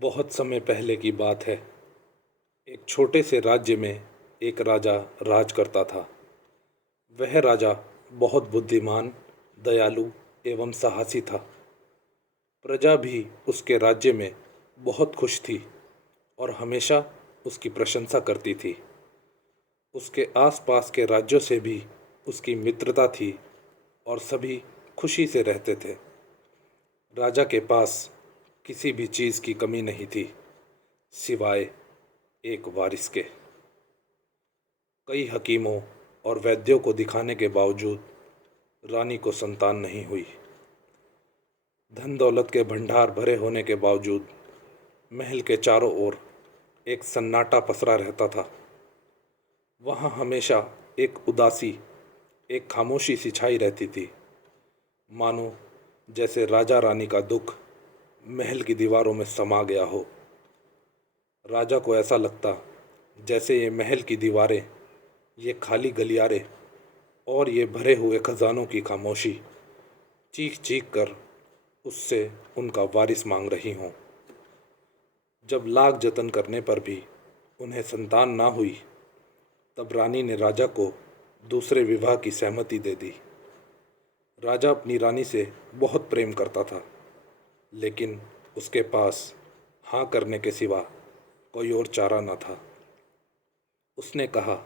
बहुत समय पहले की बात है। एक छोटे से राज्य में एक राजा राज करता था। वह राजा बहुत बुद्धिमान, दयालु एवं साहसी था। प्रजा भी उसके राज्य में बहुत खुश थी और हमेशा उसकी प्रशंसा करती थी। उसके आसपास के राज्यों से भी उसकी मित्रता थी और सभी खुशी से रहते थे। राजा के पास किसी भी चीज़ की कमी नहीं थी, सिवाय एक वारिस के। कई हकीमों और वैद्यों को दिखाने के बावजूद रानी को संतान नहीं हुई। धन दौलत के भंडार भरे होने के बावजूद महल के चारों ओर एक सन्नाटा पसरा रहता था। वहाँ हमेशा एक उदासी, एक खामोशी सी छाई रहती थी, मानो जैसे राजा रानी का दुख महल की दीवारों में समा गया हो। राजा को ऐसा लगता जैसे ये महल की दीवारें, ये खाली गलियारे और ये भरे हुए खजानों की खामोशी चीख चीख कर उससे उनका वारिस मांग रही हों। जब लाख जतन करने पर भी उन्हें संतान ना हुई, तब रानी ने राजा को दूसरे विवाह की सहमति दे दी। राजा अपनी रानी से बहुत प्रेम करता था, लेकिन उसके पास हाँ करने के सिवा कोई और चारा न था। उसने कहा,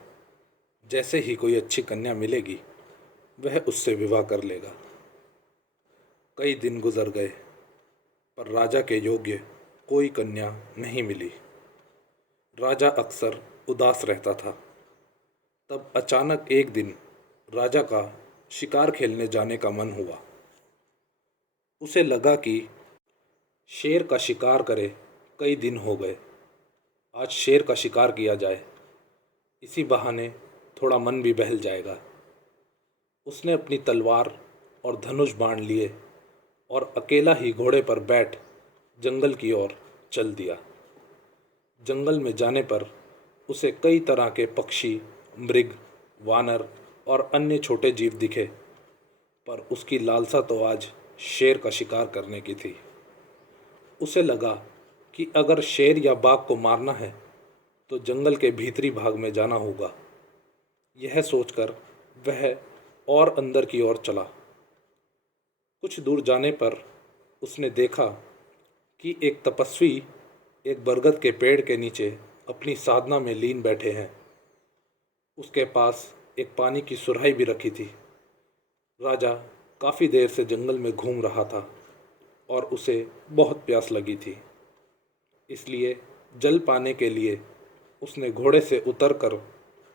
जैसे ही कोई अच्छी कन्या मिलेगी वह उससे विवाह कर लेगा। कई दिन गुजर गए, पर राजा के योग्य कोई कन्या नहीं मिली। राजा अक्सर उदास रहता था। तब अचानक एक दिन राजा का शिकार खेलने जाने का मन हुआ। उसे लगा कि शेर का शिकार करे कई दिन हो गए, आज शेर का शिकार किया जाए, इसी बहाने थोड़ा मन भी बहल जाएगा। उसने अपनी तलवार और धनुष बाण लिए और अकेला ही घोड़े पर बैठ जंगल की ओर चल दिया। जंगल में जाने पर उसे कई तरह के पक्षी, मृग, वानर और अन्य छोटे जीव दिखे, पर उसकी लालसा तो आज शेर का शिकार करने की थी। उसे लगा कि अगर शेर या बाघ को मारना है तो जंगल के भीतरी भाग में जाना होगा। यह सोचकर वह और अंदर की ओर चला। कुछ दूर जाने पर उसने देखा कि एक तपस्वी एक बरगद के पेड़ के नीचे अपनी साधना में लीन बैठे हैं। उसके पास एक पानी की सुराही भी रखी थी। राजा काफ़ी देर से जंगल में घूम रहा था और उसे बहुत प्यास लगी थी, इसलिए जल पाने के लिए उसने घोड़े से उतरकर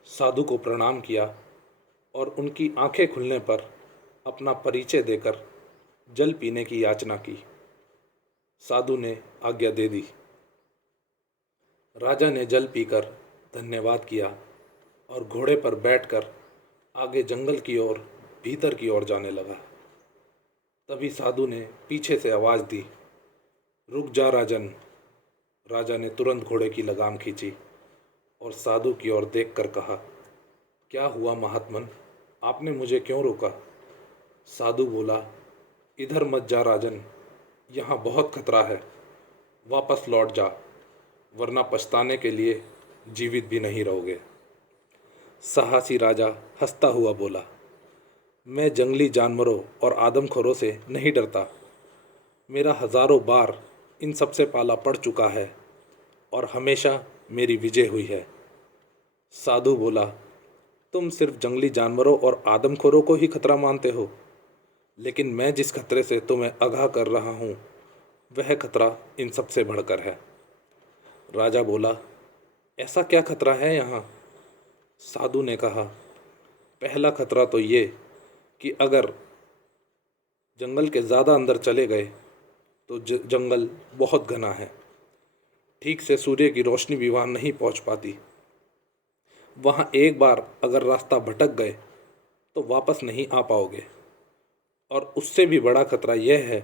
साधु को प्रणाम किया और उनकी आंखें खुलने पर अपना परिचय देकर जल पीने की याचना की। साधु ने आज्ञा दे दी। राजा ने जल पीकर धन्यवाद किया और घोड़े पर बैठकर आगे जंगल की ओर, भीतर की ओर जाने लगा। तभी साधु ने पीछे से आवाज़ दी, रुक जा राजन। राजा ने तुरंत घोड़े की लगाम खींची और साधु की ओर देखकर कहा, क्या हुआ महात्मन, आपने मुझे क्यों रोका? साधु बोला, इधर मत जा राजन, यहाँ बहुत खतरा है, वापस लौट जा, वरना पछताने के लिए जीवित भी नहीं रहोगे। साहसी राजा हंसता हुआ बोला, मैं जंगली जानवरों और आदमखोरों से नहीं डरता। मेरा हजारों बार इन सब से पाला पड़ चुका है और हमेशा मेरी विजय हुई है। साधु बोला, तुम सिर्फ जंगली जानवरों और आदमखोरों को ही खतरा मानते हो, लेकिन मैं जिस खतरे से तुम्हें आगाह कर रहा हूँ वह खतरा इन सब से बढ़कर है। राजा बोला, ऐसा क्या खतरा है यहाँ? साधु ने कहा, पहला खतरा तो ये कि अगर जंगल के ज़्यादा अंदर चले गए तो जंगल बहुत घना है, ठीक से सूर्य की रोशनी भी वहाँ नहीं पहुँच पाती। वहाँ एक बार अगर रास्ता भटक गए तो वापस नहीं आ पाओगे। और उससे भी बड़ा खतरा यह है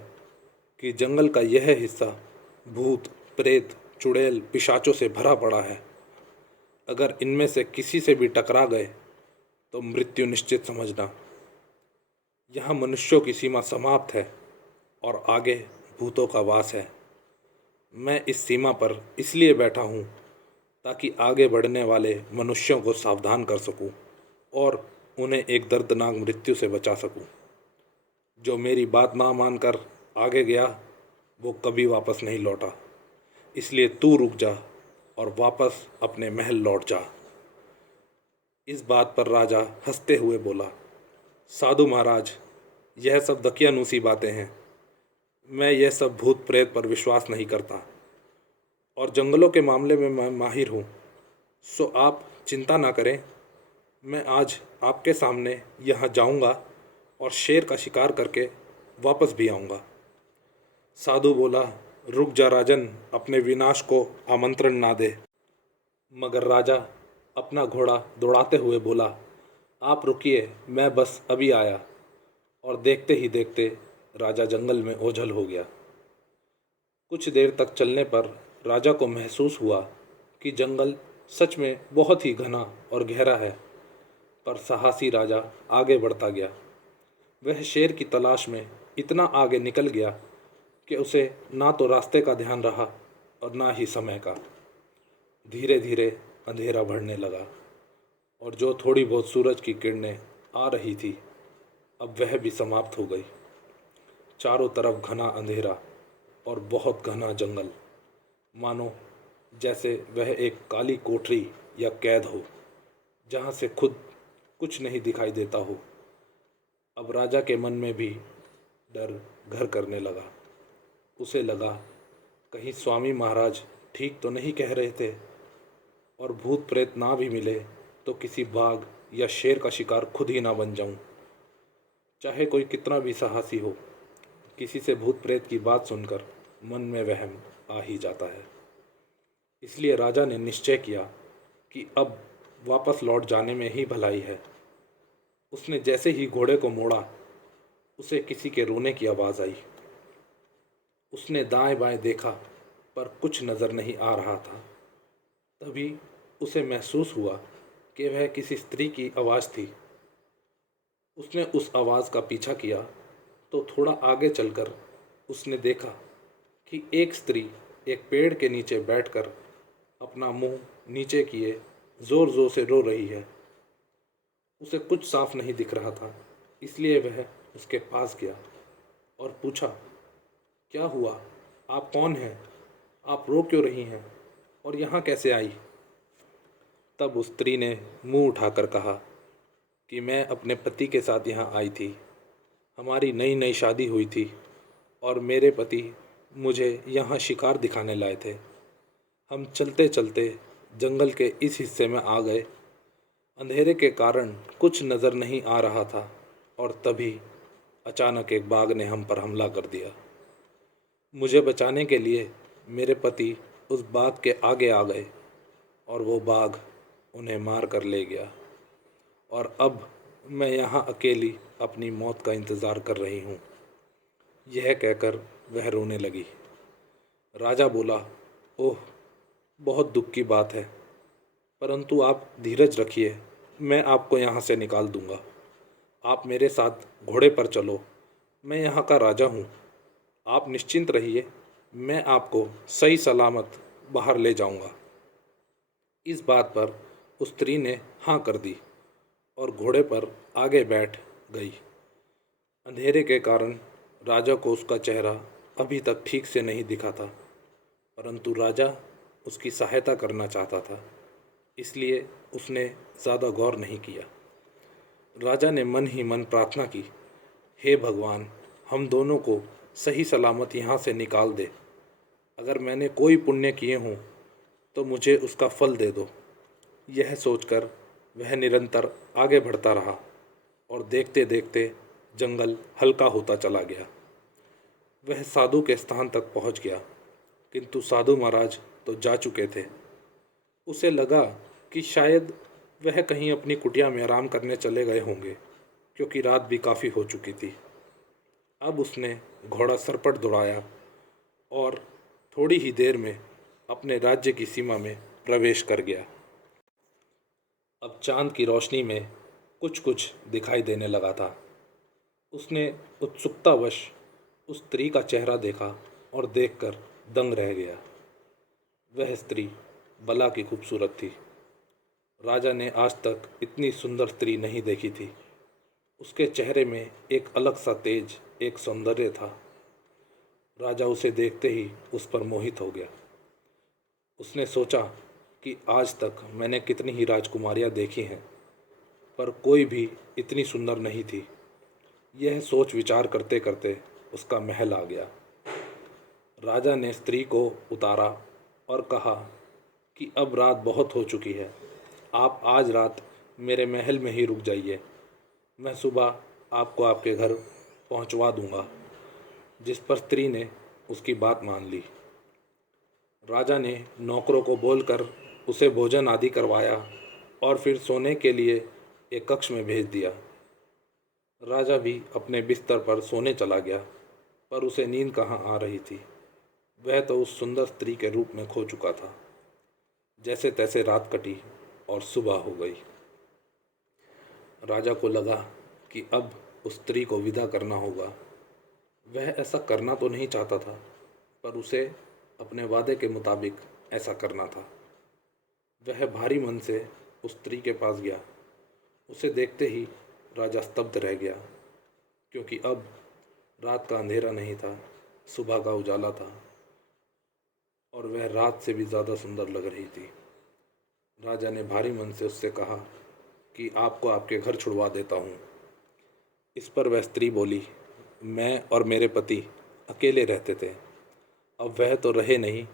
कि जंगल का यह हिस्सा भूत, प्रेत, चुड़ैल, पिशाचों से भरा पड़ा है। अगर इनमें से किसी से भी टकरा गए तो मृत्यु निश्चित समझना। यहाँ मनुष्यों की सीमा समाप्त है और आगे भूतों का वास है। मैं इस सीमा पर इसलिए बैठा हूँ ताकि आगे बढ़ने वाले मनुष्यों को सावधान कर सकूँ और उन्हें एक दर्दनाक मृत्यु से बचा सकूँ। जो मेरी बात ना मानकर आगे गया वो कभी वापस नहीं लौटा। इसलिए तू रुक जा और वापस अपने महल लौट जा। इस बात पर राजा हंसते हुए बोला, साधु महाराज, यह सब दकियानूसी बातें हैं। मैं यह सब भूत प्रेत पर विश्वास नहीं करता और जंगलों के मामले में मैं माहिर हूँ। सो आप चिंता ना करें। मैं आज आपके सामने यहाँ जाऊँगा और शेर का शिकार करके वापस भी आऊँगा। साधु बोला, रुक जा राजन, अपने विनाश को आमंत्रण ना दे। मगर राजा अपना घोड़ा दौड़ाते हुए बोला, आप रुकिए, मैं बस अभी आया। और देखते ही देखते राजा जंगल में ओझल हो गया। कुछ देर तक चलने पर राजा को महसूस हुआ कि जंगल सच में बहुत ही घना और गहरा है। पर साहसी राजा आगे बढ़ता गया। वह शेर की तलाश में इतना आगे निकल गया कि उसे ना तो रास्ते का ध्यान रहा और ना ही समय का। धीरे धीरे अंधेरा बढ़ने लगा और जो थोड़ी बहुत सूरज की किरणें आ रही थी अब वह भी समाप्त हो गई। चारों तरफ घना अंधेरा और बहुत घना जंगल, मानो जैसे वह एक काली कोठरी या कैद हो जहाँ से खुद कुछ नहीं दिखाई देता हो। अब राजा के मन में भी डर घर करने लगा। उसे लगा कहीं स्वामी महाराज ठीक तो नहीं कह रहे थे और भूत प्रेत ना भी मिले तो किसी बाघ या शेर का शिकार खुद ही ना बन जाऊं। चाहे कोई कितना भी साहसी हो, किसी से भूत प्रेत की बात सुनकर मन में वहम आ ही जाता है। इसलिए राजा ने निश्चय किया कि अब वापस लौट जाने में ही भलाई है। उसने जैसे ही घोड़े को मोड़ा, उसे किसी के रोने की आवाज़ आई। उसने दाएं बाएं देखा पर कुछ नज़र नहीं आ रहा था। तभी उसे महसूस हुआ कि वह किसी स्त्री की आवाज़ थी। उसने उस आवाज़ का पीछा किया तो थोड़ा आगे चलकर उसने देखा कि एक स्त्री एक पेड़ के नीचे बैठकर अपना मुंह नीचे किए ज़ोर ज़ोर से रो रही है। उसे कुछ साफ नहीं दिख रहा था, इसलिए वह उसके पास गया और पूछा, क्या हुआ? आप कौन हैं? आप रो क्यों रही हैं और यहाँ कैसे आई? तब उस स्त्री ने मुंह उठाकर कहा कि मैं अपने पति के साथ यहाँ आई थी। हमारी नई नई शादी हुई थी और मेरे पति मुझे यहाँ शिकार दिखाने लाए थे। हम चलते चलते जंगल के इस हिस्से में आ गए। अंधेरे के कारण कुछ नज़र नहीं आ रहा था और तभी अचानक एक बाघ ने हम पर हमला कर दिया। मुझे बचाने के लिए मेरे पति उस बाघ के आगे आ गए और वो बाघ उन्हें मार कर ले गया और अब मैं यहाँ अकेली अपनी मौत का इंतज़ार कर रही हूँ। यह कहकर वह रोने लगी। राजा बोला, ओह, बहुत दुख की बात है, परंतु आप धीरज रखिए, मैं आपको यहाँ से निकाल दूँगा। आप मेरे साथ घोड़े पर चलो, मैं यहाँ का राजा हूँ। आप निश्चिंत रहिए, मैं आपको सही सलामत बाहर ले जाऊँगा। इस बात पर उस स्त्री ने हाँ कर दी और घोड़े पर आगे बैठ गई। अंधेरे के कारण राजा को उसका चेहरा अभी तक ठीक से नहीं दिखा था, परंतु राजा उसकी सहायता करना चाहता था, इसलिए उसने ज़्यादा गौर नहीं किया। राजा ने मन ही मन प्रार्थना की, हे भगवान, हम दोनों को सही सलामत यहाँ से निकाल दे। अगर मैंने कोई पुण्य किए हों तो मुझे उसका फल दे दो। यह सोचकर वह निरंतर आगे बढ़ता रहा और देखते देखते जंगल हल्का होता चला गया। वह साधु के स्थान तक पहुंच गया, किंतु साधु महाराज तो जा चुके थे। उसे लगा कि शायद वह कहीं अपनी कुटिया में आराम करने चले गए होंगे, क्योंकि रात भी काफ़ी हो चुकी थी। अब उसने घोड़ा सरपट दौड़ाया और थोड़ी ही देर में अपने राज्य की सीमा में प्रवेश कर गया। अब चांद की रोशनी में कुछ कुछ दिखाई देने लगा था। उसने उत्सुकतावश उस स्त्री का चेहरा देखा और देखकर दंग रह गया। वह स्त्री बला की खूबसूरत थी। राजा ने आज तक इतनी सुंदर स्त्री नहीं देखी थी। उसके चेहरे में एक अलग सा तेज, एक सौंदर्य था। राजा उसे देखते ही उस पर मोहित हो गया। उसने सोचा कि आज तक मैंने कितनी ही राजकुमारियां देखी हैं, पर कोई भी इतनी सुंदर नहीं थी। यह सोच विचार करते करते उसका महल आ गया। राजा ने स्त्री को उतारा और कहा कि अब रात बहुत हो चुकी है, आप आज रात मेरे महल में ही रुक जाइए। मैं सुबह आपको आपके घर पहुंचवा दूंगा। जिस पर स्त्री ने उसकी बात मान ली। राजा ने नौकरों को बोलकर उसे भोजन आदि करवाया और फिर सोने के लिए एक कक्ष में भेज दिया। राजा भी अपने बिस्तर पर सोने चला गया, पर उसे नींद कहाँ आ रही थी। वह तो उस सुंदर स्त्री के रूप में खो चुका था। जैसे तैसे रात कटी और सुबह हो गई। राजा को लगा कि अब उस स्त्री को विदा करना होगा। वह ऐसा करना तो नहीं चाहता था, पर उसे अपने वादे के मुताबिक ऐसा करना था। वह भारी मन से उस स्त्री के पास गया। उसे देखते ही राजा स्तब्ध रह गया, क्योंकि अब रात का अंधेरा नहीं था, सुबह का उजाला था और वह रात से भी ज़्यादा सुंदर लग रही थी। राजा ने भारी मन से उससे कहा कि आपको आपके घर छुड़वा देता हूँ। इस पर वह स्त्री बोली, मैं और मेरे पति अकेले रहते थे, अब वह तो रहे नहीं,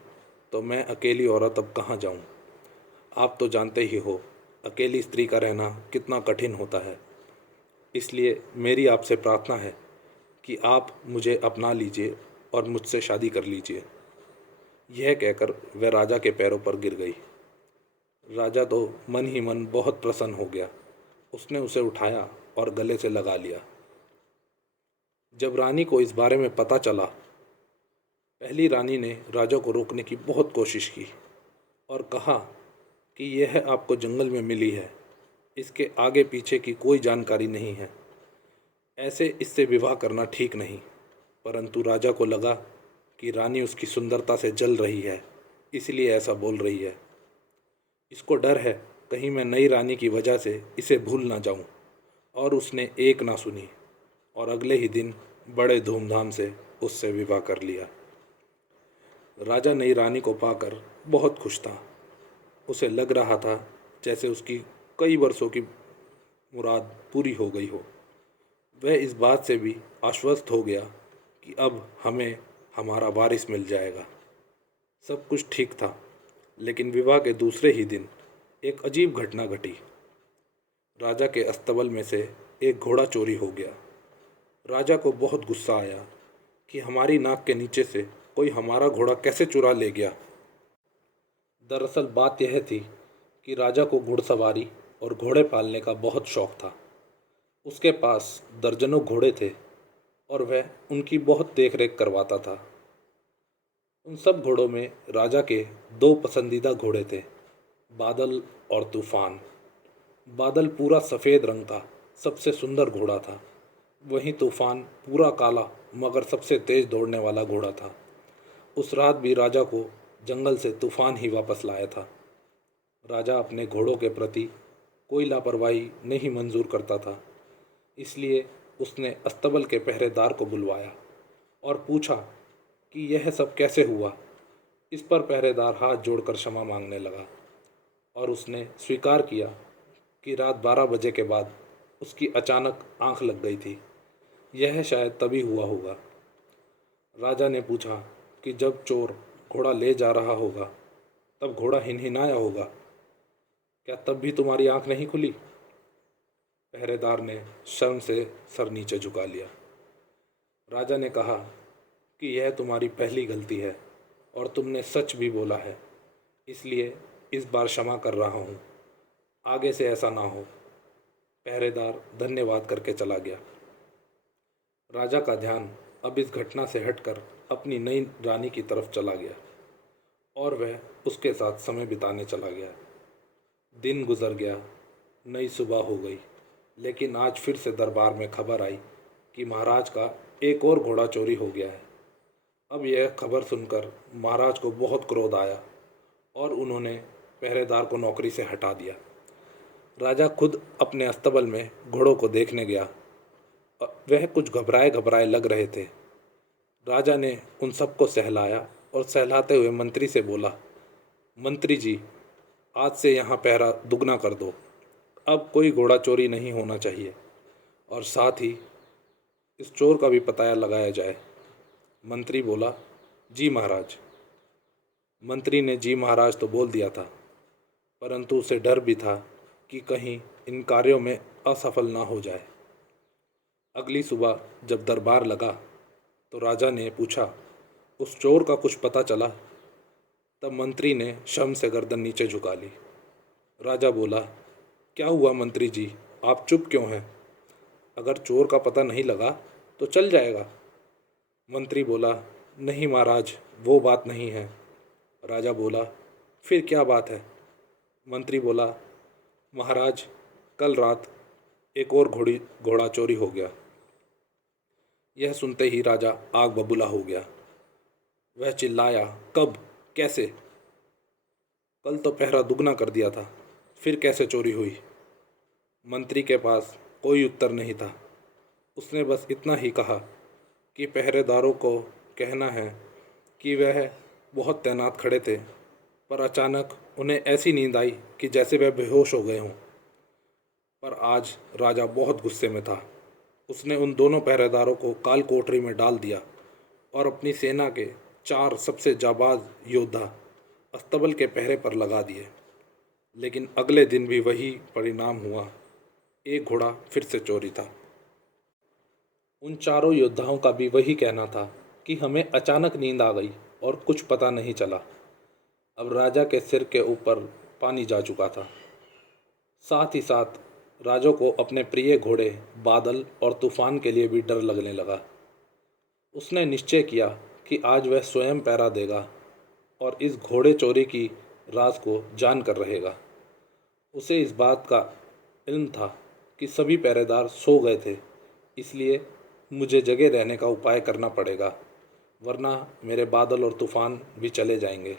तो मैं अकेली औरत अब कहाँ जाऊँ। आप तो जानते ही हो अकेली स्त्री का रहना कितना कठिन होता है। इसलिए मेरी आपसे प्रार्थना है कि आप मुझे अपना लीजिए और मुझसे शादी कर लीजिए। यह कहकर वह राजा के पैरों पर गिर गई। राजा तो मन ही मन बहुत प्रसन्न हो गया। उसने उसे उठाया और गले से लगा लिया। जब रानी को इस बारे में पता चला, पहली रानी ने राजा को रोकने की बहुत कोशिश की और कहा कि यह आपको जंगल में मिली है, इसके आगे पीछे की कोई जानकारी नहीं है, ऐसे इससे विवाह करना ठीक नहीं। परंतु राजा को लगा कि रानी उसकी सुंदरता से जल रही है, इसलिए ऐसा बोल रही है। इसको डर है कहीं मैं नई रानी की वजह से इसे भूल ना जाऊं। और उसने एक ना सुनी और अगले ही दिन बड़े धूमधाम से उससे विवाह कर लिया। राजा नई रानी को पाकर बहुत खुश था। उसे लग रहा था जैसे उसकी कई वर्षों की मुराद पूरी हो गई हो। वह इस बात से भी आश्वस्त हो गया कि अब हमें हमारा वारिस मिल जाएगा। सब कुछ ठीक था, लेकिन विवाह के दूसरे ही दिन एक अजीब घटना घटी। राजा के अस्तबल में से एक घोड़ा चोरी हो गया। राजा को बहुत गुस्सा आया कि हमारी नाक के नीचे से कोई हमारा घोड़ा कैसे चुरा ले गया। दरअसल बात यह थी कि राजा को घुड़सवारी और घोड़े पालने का बहुत शौक था। उसके पास दर्जनों घोड़े थे और वह उनकी बहुत देखरेख करवाता था। उन सब घोड़ों में राजा के दो पसंदीदा घोड़े थे, बादल और तूफान। बादल पूरा सफ़ेद रंग का सबसे सुंदर घोड़ा था, वहीं तूफान पूरा काला मगर सबसे तेज दौड़ने वाला घोड़ा था। उस रात भी राजा को जंगल से तूफान ही वापस लाया था। राजा अपने घोड़ों के प्रति कोई लापरवाही नहीं मंजूर करता था, इसलिए उसने अस्तबल के पहरेदार को बुलवाया और पूछा कि यह सब कैसे हुआ। इस पर पहरेदार हाथ जोड़कर क्षमा मांगने लगा और उसने स्वीकार किया कि रात 12 बजे के बाद उसकी अचानक आंख लग गई थी। यह शायद तभी हुआ होगा। राजा ने पूछा कि जब चोर घोड़ा ले जा रहा होगा तब घोड़ा हिनहिनाया होगा, क्या तब भी तुम्हारी आंख नहीं खुली? पहरेदार ने शर्म से सर नीचे झुका लिया। राजा ने कहा कि यह तुम्हारी पहली गलती है और तुमने सच भी बोला है, इसलिए इस बार क्षमा कर रहा हूँ, आगे से ऐसा ना हो। पहरेदार धन्यवाद करके चला गया। राजा का ध्यान अब इस घटना से हटकर अपनी नई रानी की तरफ चला गया और वह उसके साथ समय बिताने चला गया। दिन गुजर गया, नई सुबह हो गई, लेकिन आज फिर से दरबार में खबर आई कि महाराज का एक और घोड़ा चोरी हो गया है। अब यह खबर सुनकर महाराज को बहुत क्रोध आया और उन्होंने पहरेदार को नौकरी से हटा दिया। राजा खुद अपने अस्तबल में घोड़ों को देखने गया। वह कुछ घबराए घबराए लग रहे थे। राजा ने उन सबको सहलाया और सहलाते हुए मंत्री से बोला, मंत्री जी, आज से यहाँ पहरा दुगना कर दो। अब कोई घोड़ा चोरी नहीं होना चाहिए और साथ ही इस चोर का भी पता लगाया जाए। मंत्री बोला, जी महाराज। मंत्री ने जी महाराज तो बोल दिया था, परंतु उसे डर भी था कि कहीं इन कार्यों में असफल ना हो जाए। अगली सुबह जब दरबार लगा तो राजा ने पूछा, उस चोर का कुछ पता चला? तब मंत्री ने शर्म से गर्दन नीचे झुका ली। राजा बोला, क्या हुआ मंत्री जी, आप चुप क्यों हैं? अगर चोर का पता नहीं लगा तो चल जाएगा। मंत्री बोला, नहीं महाराज, वो बात नहीं है। राजा बोला, फिर क्या बात है? मंत्री बोला, महाराज, कल रात एक और घोड़ा चोरी हो गया। यह सुनते ही राजा आग बबूला हो गया। वह चिल्लाया, कब, कैसे? कल तो पहरा दुगना कर दिया था, फिर कैसे चोरी हुई? मंत्री के पास कोई उत्तर नहीं था। उसने बस इतना ही कहा कि पहरेदारों को कहना है कि वह बहुत तैनात खड़े थे, पर अचानक उन्हें ऐसी नींद आई कि जैसे वह बेहोश हो गए हों। पर आज राजा बहुत गुस्से में था। उसने उन दोनों पहरेदारों को काल कोठरी में डाल दिया और अपनी सेना के 4 सबसे जाबाज योद्धा अस्तबल के पहरे पर लगा दिए। लेकिन अगले दिन भी वही परिणाम हुआ। एक घोड़ा फिर से चोरी था। उन चारों योद्धाओं का भी वही कहना था कि हमें अचानक नींद आ गई और कुछ पता नहीं चला। अब राजा के सिर के ऊपर पानी जा चुका था। साथ ही साथ राजा को अपने प्रिय घोड़े बादल और तूफान के लिए भी डर लगने लगा। उसने निश्चय किया कि आज वह स्वयं पहरा देगा और इस घोड़े चोरी की राज को जान कर रहेगा। उसे इस बात का इल्म था कि सभी पहरेदार सो गए थे, इसलिए मुझे जगे रहने का उपाय करना पड़ेगा, वरना मेरे बादल और तूफान भी चले जाएंगे।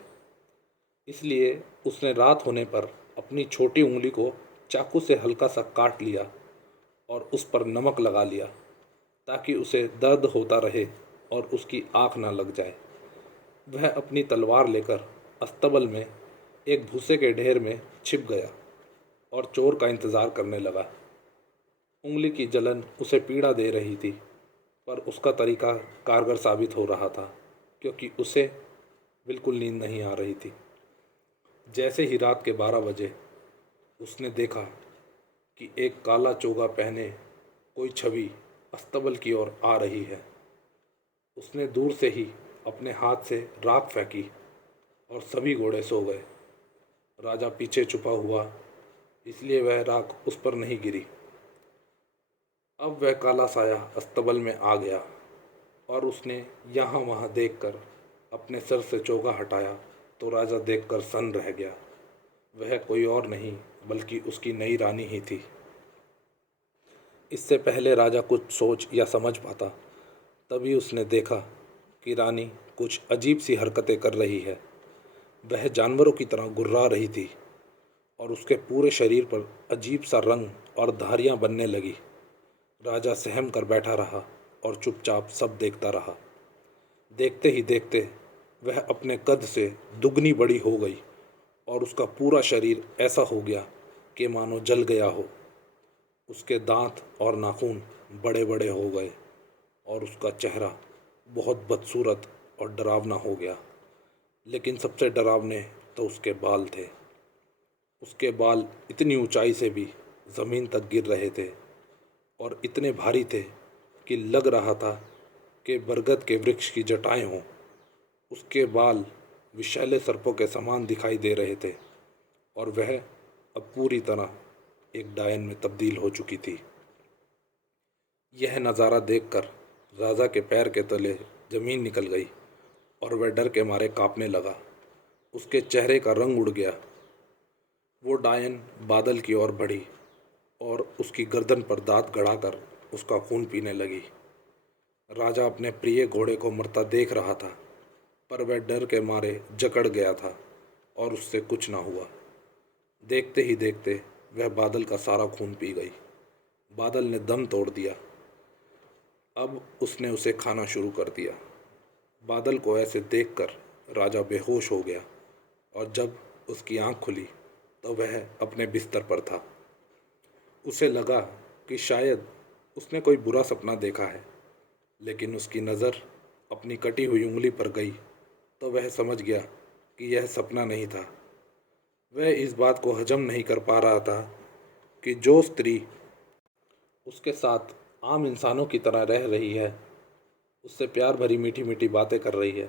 इसलिए उसने रात होने पर अपनी छोटी उंगली को चाकू से हल्का सा काट लिया और उस पर नमक लगा लिया ताकि उसे दर्द होता रहे और उसकी आँख ना लग जाए। वह अपनी तलवार लेकर अस्तबल में एक भूसे के ढेर में छिप गया और चोर का इंतज़ार करने लगा। उंगली की जलन उसे पीड़ा दे रही थी, पर उसका तरीका कारगर साबित हो रहा था क्योंकि उसे बिल्कुल नींद नहीं आ रही थी। जैसे ही रात के 12 बजे उसने देखा कि एक काला चोगा पहने कोई छवि अस्तबल की ओर आ रही है। उसने दूर से ही अपने हाथ से राख फेंकी और सभी घोड़े सो गए। राजा पीछे छुपा हुआ, इसलिए वह राख उस पर नहीं गिरी। अब वह काला साया अस्तबल में आ गया और उसने यहाँ वहाँ देखकर अपने सर से चोगा हटाया तो राजा देखकर सन्न रह गया। वह कोई और नहीं बल्कि उसकी नई रानी ही थी। इससे पहले राजा कुछ सोच या समझ पाता, तभी उसने देखा कि रानी कुछ अजीब सी हरकतें कर रही है। वह जानवरों की तरह गुर्रा रही थी और उसके पूरे शरीर पर अजीब सा रंग और धारियां बनने लगी। राजा सहम कर बैठा रहा और चुपचाप सब देखता रहा। देखते ही देखते वह अपने कद से दुगनी बड़ी हो गई और उसका पूरा शरीर ऐसा हो गया कि मानो जल गया हो। उसके दांत और नाखून बड़े बड़े हो गए और उसका चेहरा बहुत बदसूरत और डरावना हो गया। लेकिन सबसे डरावने तो उसके बाल थे। उसके बाल इतनी ऊंचाई से भी ज़मीन तक गिर रहे थे और इतने भारी थे कि लग रहा था कि बरगद के वृक्ष की जटाएं हों। उसके बाल विषैले सर्पों के समान दिखाई दे रहे थे और वह अब पूरी तरह एक डायन में तब्दील हो चुकी थी। यह नज़ारा देखकर राजा के पैर के तले ज़मीन निकल गई और वह डर के मारे कांपने लगा। उसके चेहरे का रंग उड़ गया। वो डायन बादल की ओर बढ़ी और उसकी गर्दन पर दांत गड़ाकर उसका खून पीने लगी। राजा अपने प्रिय घोड़े को मरता देख रहा था पर वह डर के मारे जकड़ गया था और उससे कुछ ना हुआ। देखते ही देखते वह बादल का सारा खून पी गई। बादल ने दम तोड़ दिया। अब उसने उसे खाना शुरू कर दिया। बादल को ऐसे देखकर राजा बेहोश हो गया और जब उसकी आंख खुली तो वह अपने बिस्तर पर था। उसे लगा कि शायद उसने कोई बुरा सपना देखा है, लेकिन उसकी नज़र अपनी कटी हुई उंगली पर गई तो वह समझ गया कि यह सपना नहीं था। वह इस बात को हजम नहीं कर पा रहा था कि जो स्त्री उसके साथ आम इंसानों की तरह रह रही है, उससे प्यार भरी मीठी मीठी बातें कर रही है,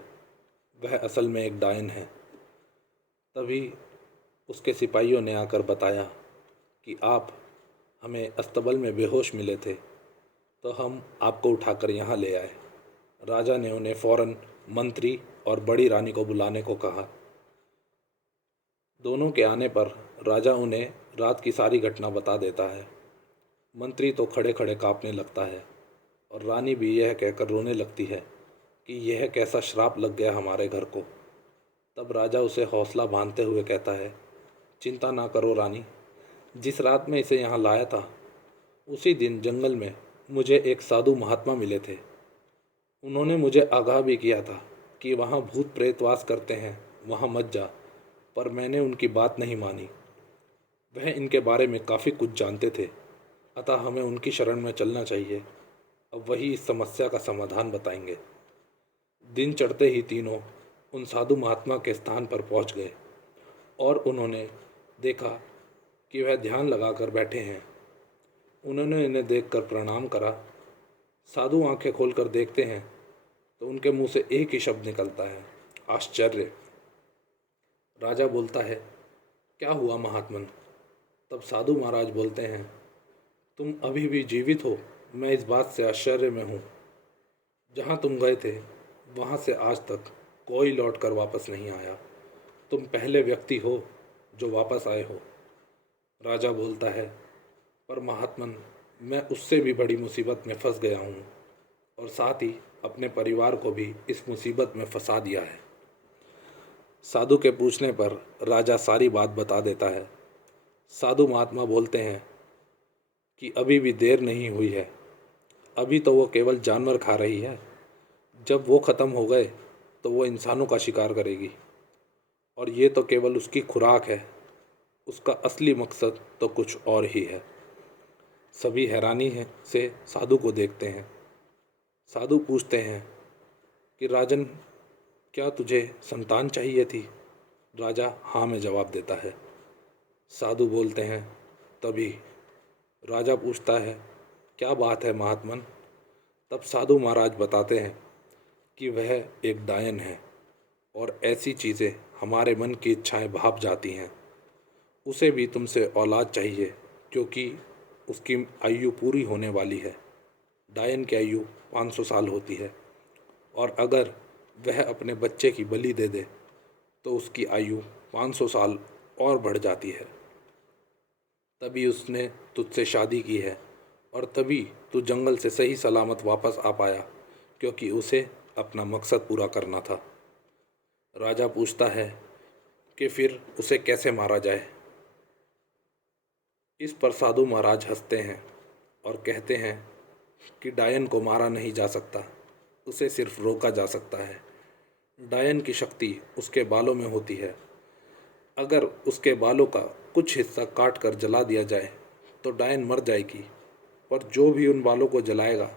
वह असल में एक डायन है। तभी उसके सिपाहियों ने आकर बताया कि आप हमें अस्तबल में बेहोश मिले थे, तो हम आपको उठाकर यहाँ ले आए। राजा ने उन्हें फौरन मंत्री और बड़ी रानी को बुलाने को कहा। दोनों के आने पर राजा उन्हें रात की सारी घटना बता देता है। मंत्री तो खड़े खड़े कांपने लगता है और रानी भी यह कहकर रोने लगती है कि यह कैसा श्राप लग गया हमारे घर को। तब राजा उसे हौसला बांधते हुए कहता है, चिंता ना करो रानी, जिस रात में इसे यहाँ लाया था उसी दिन जंगल में मुझे एक साधु महात्मा मिले थे। उन्होंने मुझे आगाह भी किया था कि वहाँ भूत प्रेत वास करते हैं, वहाँ मत जा, पर मैंने उनकी बात नहीं मानी। वह इनके बारे में काफ़ी कुछ जानते थे, अतः हमें उनकी शरण में चलना चाहिए। अब वही इस समस्या का समाधान बताएंगे। दिन चढ़ते ही तीनों उन साधु महात्मा के स्थान पर पहुंच गए और उन्होंने देखा कि वह ध्यान लगाकर बैठे हैं। उन्होंने इन्हें देखकर प्रणाम करा। साधु आंखें खोलकर देखते हैं तो उनके मुंह से एक ही शब्द निकलता है, आश्चर्य। राजा बोलता है, क्या हुआ महात्मन? तब साधु महाराज बोलते हैं, तुम अभी भी जीवित हो, मैं इस बात से आश्चर्य में हूँ। जहाँ तुम गए थे वहाँ से आज तक कोई लौट कर वापस नहीं आया। तुम पहले व्यक्ति हो जो वापस आए हो। राजा बोलता है, पर महात्मन, मैं उससे भी बड़ी मुसीबत में फंस गया हूँ और साथ ही अपने परिवार को भी इस मुसीबत में फंसा दिया है। साधु के पूछने पर राजा सारी बात बता देता है। साधु महात्मा बोलते हैं कि अभी भी देर नहीं हुई है, अभी तो वो केवल जानवर खा रही है। जब वो ख़त्म हो गए तो वो इंसानों का शिकार करेगी और ये तो केवल उसकी खुराक है, उसका असली मकसद तो कुछ और ही है। सभी हैरानी है से साधु को देखते हैं। साधु पूछते हैं कि राजन, क्या तुझे संतान चाहिए थी? राजा हाँ में जवाब देता है। साधु बोलते हैं, तभी राजा पूछता है, क्या बात है महात्मन? तब साधु महाराज बताते हैं कि वह एक डायन है और ऐसी चीज़ें हमारे मन की इच्छाएं भाप जाती हैं। उसे भी तुमसे औलाद चाहिए क्योंकि उसकी आयु पूरी होने वाली है। डायन की आयु 500 साल होती है और अगर वह अपने बच्चे की बलि दे दे तो उसकी आयु 500 साल और बढ़ जाती है। तभी उसने तुझसे शादी की है और तभी तू जंगल से सही सलामत वापस आ पाया, क्योंकि उसे अपना मकसद पूरा करना था। राजा पूछता है कि फिर उसे कैसे मारा जाए। इस पर साधु महाराज हंसते हैं और कहते हैं कि डायन को मारा नहीं जा सकता, उसे सिर्फ रोका जा सकता है। डायन की शक्ति उसके बालों में होती है। अगर उसके बालों का कुछ हिस्सा काट कर जला दिया जाए तो डायन मर जाएगी, पर जो भी उन बालों को जलाएगा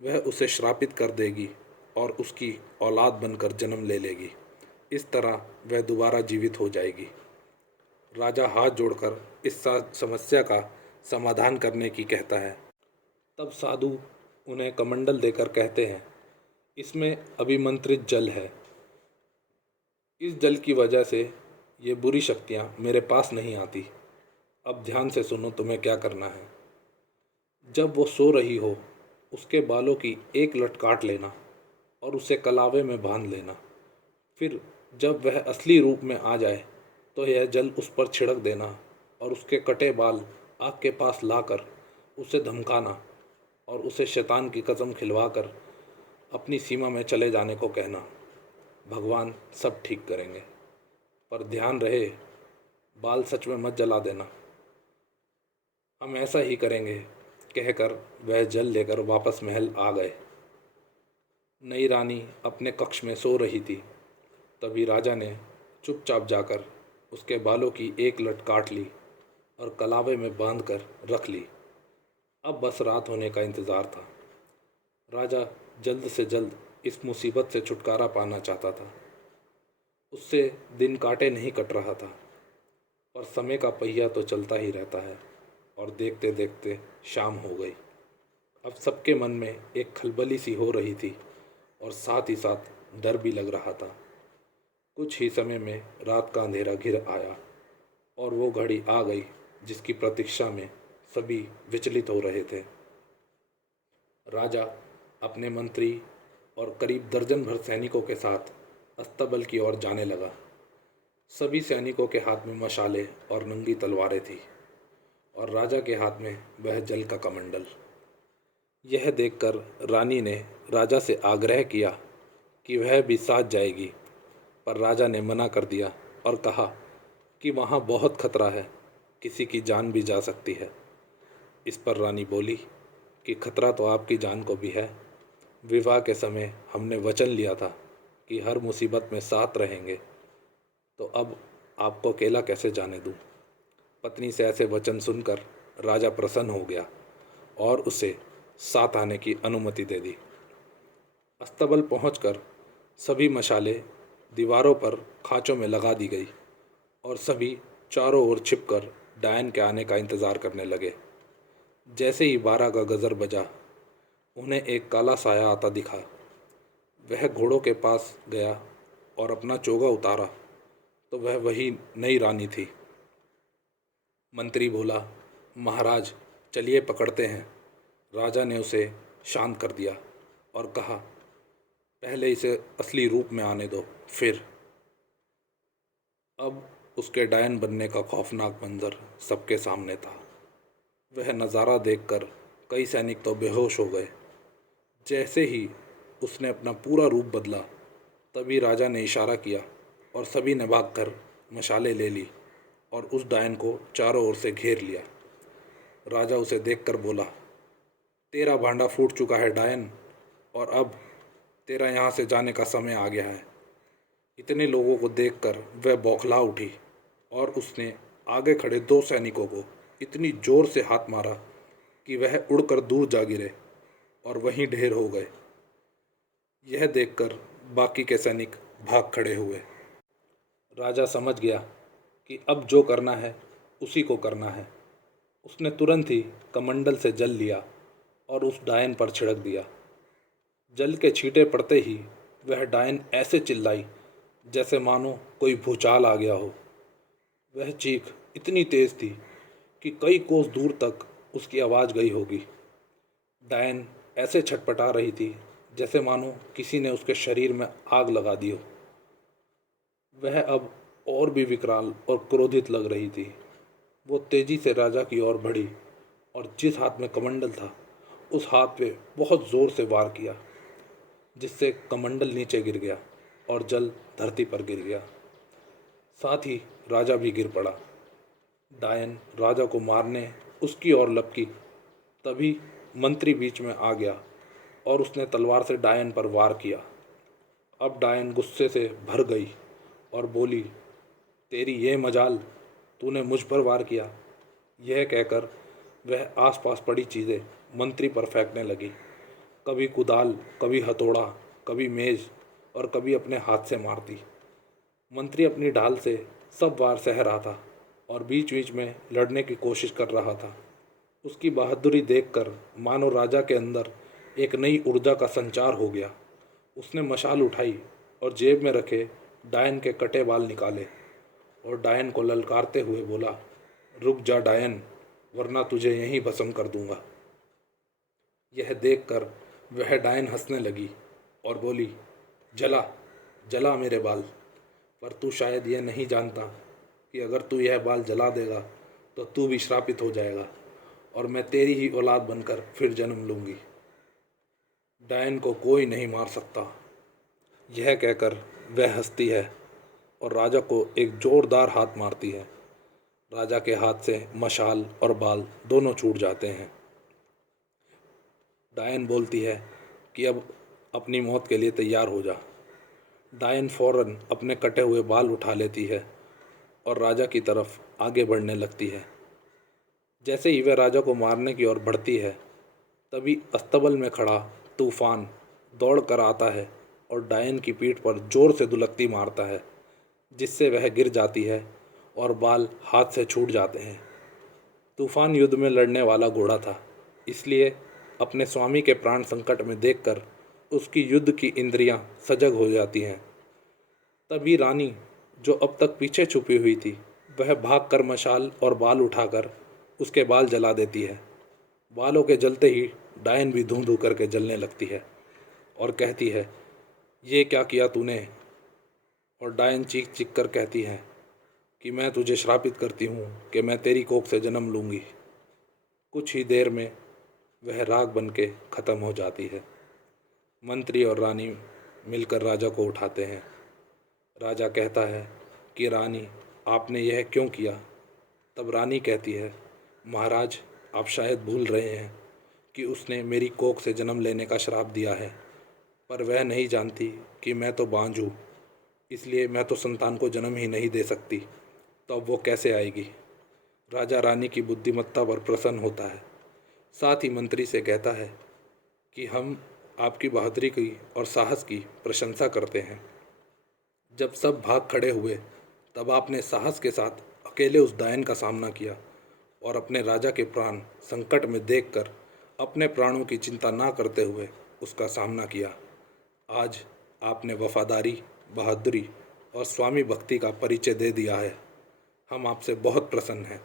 वह उसे श्रापित कर देगी और उसकी औलाद बनकर जन्म ले लेगी। इस तरह वह दोबारा जीवित हो जाएगी। राजा हाथ जोड़कर इस समस्या का समाधान करने की कहता है। तब साधु उन्हें कमंडल देकर कहते हैं, इसमें अभिमंत्रित जल है। इस जल की वजह से ये बुरी शक्तियाँ मेरे पास नहीं आती। अब ध्यान से सुनो तुम्हें क्या करना है। जब वो सो रही हो उसके बालों की एक लट काट लेना और उसे कलावे में बांध लेना। फिर जब वह असली रूप में आ जाए तो यह जल उस पर छिड़क देना और उसके कटे बाल आग के पास लाकर उसे धमकाना और उसे शैतान की कसम खिलवाकर अपनी सीमा में चले जाने को कहना। भगवान सब ठीक करेंगे, पर ध्यान रहे बाल सच में मत जला देना। हम ऐसा ही करेंगे, कहकर वह जल लेकर वापस महल आ गए। नई रानी अपने कक्ष में सो रही थी। तभी राजा ने चुपचाप जाकर उसके बालों की एक लट काट ली और कलावे में बांध कर रख ली। अब बस रात होने का इंतज़ार था। राजा जल्द से जल्द इस मुसीबत से छुटकारा पाना चाहता था। उससे दिन काटे नहीं कट रहा था, पर समय का पहिया तो चलता ही रहता है और देखते देखते शाम हो गई। अब सबके मन में एक खलबली सी हो रही थी और साथ ही साथ डर भी लग रहा था। कुछ ही समय में रात का अंधेरा घिर आया और वो घड़ी आ गई जिसकी प्रतीक्षा में सभी विचलित हो रहे थे। राजा अपने मंत्री और करीब दर्जन भर सैनिकों के साथ अस्तबल की ओर जाने लगा। सभी सैनिकों के हाथ में मशालें और नंगी तलवारें थी और राजा के हाथ में वह जल का कमंडल। यह देखकर रानी ने राजा से आग्रह किया कि वह भी साथ जाएगी, पर राजा ने मना कर दिया और कहा कि वहाँ बहुत खतरा है, किसी की जान भी जा सकती है। इस पर रानी बोली कि खतरा तो आपकी जान को भी है। विवाह के समय हमने वचन लिया था कि हर मुसीबत में साथ रहेंगे, तो अब आपको अकेला कैसे जाने दूँ। पत्नी से ऐसे वचन सुनकर राजा प्रसन्न हो गया और उसे साथ आने की अनुमति दे दी। अस्तबल पहुंचकर सभी मशालें दीवारों पर खांचों में लगा दी गई और सभी चारों ओर छिपकर डायन के आने का इंतज़ार करने लगे। जैसे ही 12 का गज़र बजा, उन्हें एक काला साया आता दिखा। वह घोड़ों के पास गया और अपना चोगा उतारा तो वह वही नई रानी थी। मंत्री बोला, महाराज चलिए पकड़ते हैं। राजा ने उसे शांत कर दिया और कहा, पहले इसे असली रूप में आने दो, फिर। अब उसके डायन बनने का खौफनाक मंजर सबके सामने था। वह नज़ारा देखकर कई सैनिक तो बेहोश हो गए। जैसे ही उसने अपना पूरा रूप बदला, तभी राजा ने इशारा किया और सभी ने भागकर मशालें ले ली और उस डायन को चारों ओर से घेर लिया। राजा उसे देखकर बोला, तेरा भांडा फूट चुका है डायन, और अब तेरा यहाँ से जाने का समय आ गया है। इतने लोगों को देखकर वह बौखला उठी और उसने आगे खड़े 2 सैनिकों को इतनी जोर से हाथ मारा कि वह उड़कर दूर जा गिरे और वहीं ढेर हो गए। यह देखकर बाकी के सैनिक भाग खड़े हुए। राजा समझ गया कि अब जो करना है उसी को करना है। उसने तुरंत ही कमंडल से जल लिया और उस डायन पर छिड़क दिया। जल के छींटे पड़ते ही वह डायन ऐसे चिल्लाई जैसे मानो कोई भूचाल आ गया हो। वह चीख इतनी तेज थी कि कई कोस दूर तक उसकी आवाज़ गई होगी। डायन ऐसे छटपटा रही थी जैसे मानो किसी ने उसके शरीर में आग लगा दी हो। वह अब और भी विकराल और क्रोधित लग रही थी। वो तेजी से राजा की ओर बढ़ी और जिस हाथ में कमंडल था उस हाथ पे बहुत ज़ोर से वार किया, जिससे कमंडल नीचे गिर गया और जल धरती पर गिर गया। साथ ही राजा भी गिर पड़ा। डायन राजा को मारने उसकी ओर लपकी, तभी मंत्री बीच में आ गया और उसने तलवार से डायन पर वार किया। अब डायन गुस्से से भर गई और बोली, तेरी ये मजाल, तूने मुझ पर वार किया। यह कहकर वह आसपास पड़ी चीज़ें मंत्री पर फेंकने लगी। कभी कुदाल, कभी हथौड़ा, कभी मेज़ और कभी अपने हाथ से मारती। मंत्री अपनी ढाल से सब वार सह रहा था और बीच बीच में लड़ने की कोशिश कर रहा था। उसकी बहादुरी देखकर मानो राजा के अंदर एक नई ऊर्जा का संचार हो गया। उसने मशाल उठाई और जेब में रखे डायन के कटे बाल निकाले और डायन को ललकारते हुए बोला, रुक जा डायन, वरना तुझे यहीं भस्म कर दूंगा। यह देखकर वह डायन हंसने लगी और बोली, जला जला मेरे बाल, पर तू शायद यह नहीं जानता कि अगर तू यह बाल जला देगा तो तू भी श्रापित हो जाएगा और मैं तेरी ही औलाद बनकर फिर जन्म लूँगी। डायन को कोई नहीं मार सकता। यह कहकर वह हंसती है और राजा को एक जोरदार हाथ मारती है। राजा के हाथ से मशाल और बाल दोनों छूट जाते हैं। डायन बोलती है कि अब अपनी मौत के लिए तैयार हो जा। डायन फौरन अपने कटे हुए बाल उठा लेती है और राजा की तरफ आगे बढ़ने लगती है। जैसे ही वह राजा को मारने की ओर बढ़ती है, तभी अस्तबल में खड़ा तूफान दौड़ कर आता है और डायन की पीठ पर जोर से दुलक्ती मारता है, जिससे वह गिर जाती है और बाल हाथ से छूट जाते हैं। तूफान युद्ध में लड़ने वाला घोड़ा था, इसलिए अपने स्वामी के प्राण संकट में देखकर उसकी युद्ध की इंद्रियां सजग हो जाती हैं। तभी रानी, जो अब तक पीछे छुपी हुई थी, वह भागकर मशाल और बाल उठाकर उसके बाल जला देती है। बालों के जलते ही डायन भी धूं धूं करके जलने लगती है और कहती है, ये क्या किया तूने? और डायन चीख चीख कर कहती है कि मैं तुझे श्रापित करती हूँ कि मैं तेरी कोख से जन्म लूँगी। कुछ ही देर में वह राख बन के ख़त्म हो जाती है। मंत्री और रानी मिलकर राजा को उठाते हैं। राजा कहता है कि रानी, आपने यह क्यों किया? तब रानी कहती है, महाराज, आप शायद भूल रहे हैं कि उसने मेरी कोख से जन्म लेने का श्राप दिया है, पर वह नहीं जानती कि मैं तो बांझ हूँ, इसलिए मैं तो संतान को जन्म ही नहीं दे सकती, तो अब वो कैसे आएगी? राजा रानी की बुद्धिमत्ता पर प्रसन्न होता है। साथ ही मंत्री से कहता है कि हम आपकी बहादुरी की और साहस की प्रशंसा करते हैं। जब सब भाग खड़े हुए, तब आपने साहस के साथ अकेले उस डायन का सामना किया और अपने राजा के प्राण संकट में देखकर अपने प्राणों की चिंता ना करते हुए उसका सामना किया। आज आपने वफादारी, बहादुरी और स्वामी भक्ति का परिचय दे दिया है। हम आपसे बहुत प्रसन्न हैं।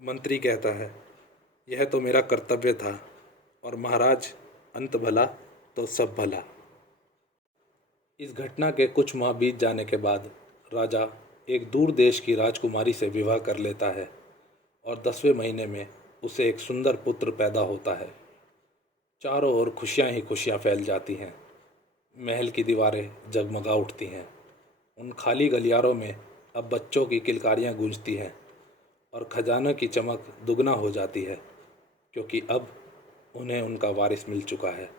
मंत्री कहता है, यह तो मेरा कर्तव्य था, और महाराज, अंत भला तो सब भला। इस घटना के कुछ माह बीत जाने के बाद राजा एक दूर देश की राजकुमारी से विवाह कर लेता है और 10वें महीने में उसे एक सुंदर पुत्र पैदा होता है। चारों ओर खुशियां ही खुशियां फैल जाती हैं। महल की दीवारें जगमगा उठती हैं। उन खाली गलियारों में अब बच्चों की किलकारियां गूंजती हैं और खजाना की चमक दुगना हो जाती है, क्योंकि अब उन्हें उनका वारिस मिल चुका है।